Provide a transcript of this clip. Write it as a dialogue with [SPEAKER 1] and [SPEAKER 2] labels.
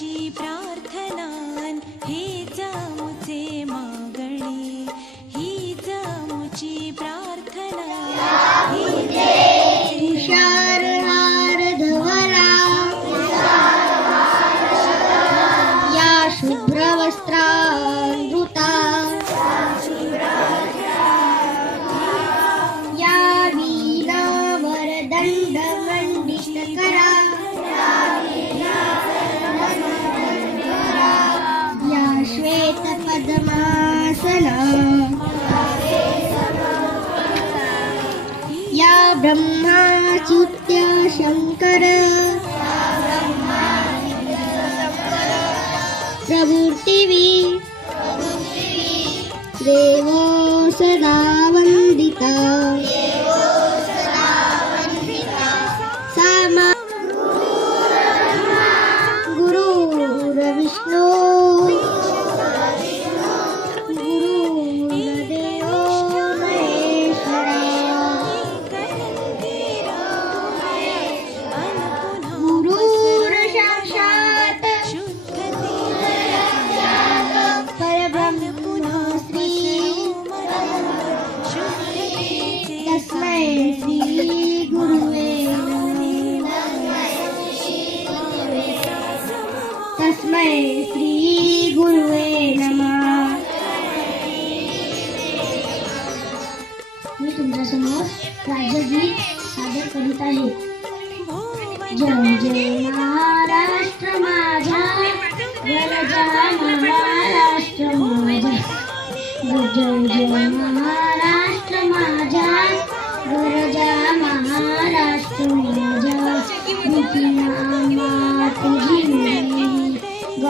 [SPEAKER 1] तुझी प्रार्थना हे जामुचे मागणे. ही जामुची प्रार्थना. या शुभ्रवस्त्रा या ब्रह्माच्युत्य शङ्कर प्रभुर्तिवी देवो सदा वन्दिता श्री गुरुवे नमः. मी तुमच्यासमोर राज्यगीत सादर करीत आहे. जय जय महाराष्ट्र माझा गरजा महाराष्ट्र माझा. जय जय महाराष्ट्र माझा गरजा महाराष्ट्र माझा.